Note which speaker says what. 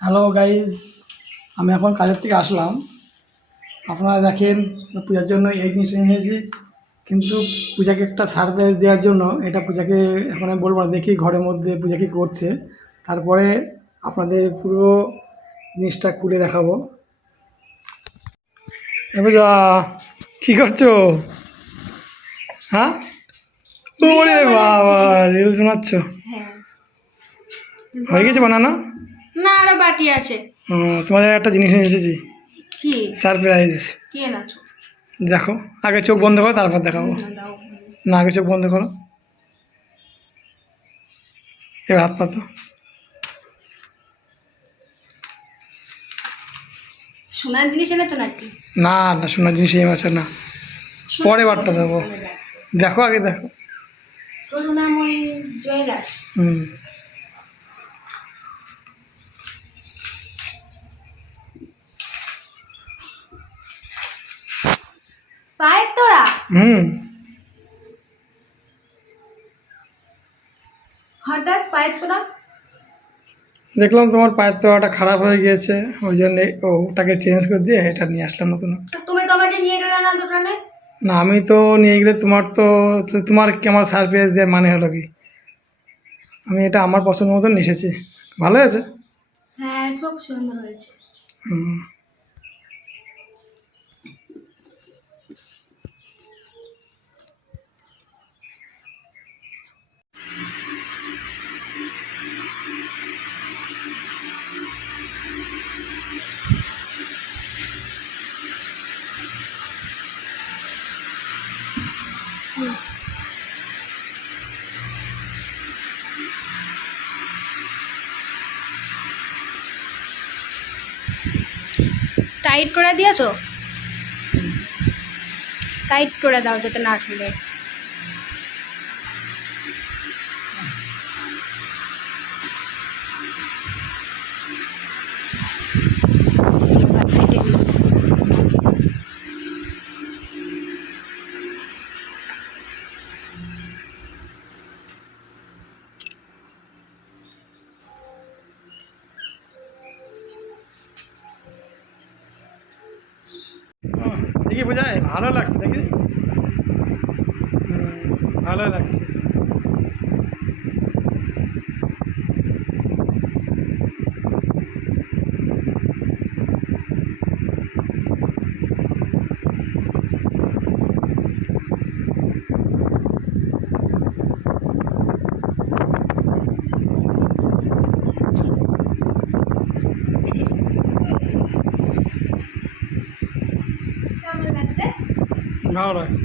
Speaker 1: Hello guys আমি এখন কাজের থেকে আসলাম। আপনারা দেখেন পূজার জন্য এই জিনিসটা নিয়েছি। কিন্তু পূজাকে একটা সারপ্রাইজ দেওয়ার জন্য এটা পূজাকে এখন আমি বলব না দেখি ঘরের মধ্যে পূজা কী করছে। তারপরে আপনাদের পুরো জিনিসটা খুলে দেখাবো। পূজা কী করছ? হ্যাঁ? ওরে বাবা রিল বানাচ্ছ?
Speaker 2: হ্যাঁ।
Speaker 1: হয়ে গেছে বানানো?
Speaker 2: আরও বাকি আছে।
Speaker 1: তোমাদের একটা জিনিস নিয়ে এসেছি।
Speaker 2: কি?
Speaker 1: সারপ্রাইজ
Speaker 2: কি এনেছো?
Speaker 1: দেখো আগে চোখ বন্ধ করো তারপর দেখাবো।
Speaker 2: না,
Speaker 1: আগে চোখ বন্ধ করো। এবার হাত পাতো।
Speaker 2: সোনার জিনিস এনেছো নাকি?
Speaker 1: না না সোনার জিনিস এই মাছের না। পরে বারটা দেবো। দেখো আগে দেখো। হুম।
Speaker 2: পায়ের তোরা
Speaker 1: হুম।
Speaker 2: হঠাৎ পায়ের তোরা
Speaker 1: দেখলাম তোমার পায়ের তোয়াটা খারাপ হয়ে গিয়েছে ওই জন্য ওটাকে চেঞ্জ করে দিয়ে এটা নিয়ে আসলাম নতুন।
Speaker 2: তুমি তো আমাকে নিয়ে গেলে না দোকানে
Speaker 1: না আমি তো নিয়ে গেলে তোমার তো তোমার কি আমার সারপ্রাইজ দেওয়ার মানে হলো কি? আমি এটা আমার পছন্দ মতন এসেছি ভালো হয়েছে?
Speaker 2: হ্যাঁ খুব সুন্দর হয়েছে।
Speaker 1: হুম।
Speaker 2: টাইট করে দিয়েছ? টাইট করে দাও যাতে না খুলে।
Speaker 1: দেখি বোঝায় ভালো লাগছে দেখি। ভালো
Speaker 2: লাগছে।
Speaker 1: ভালো লাগছে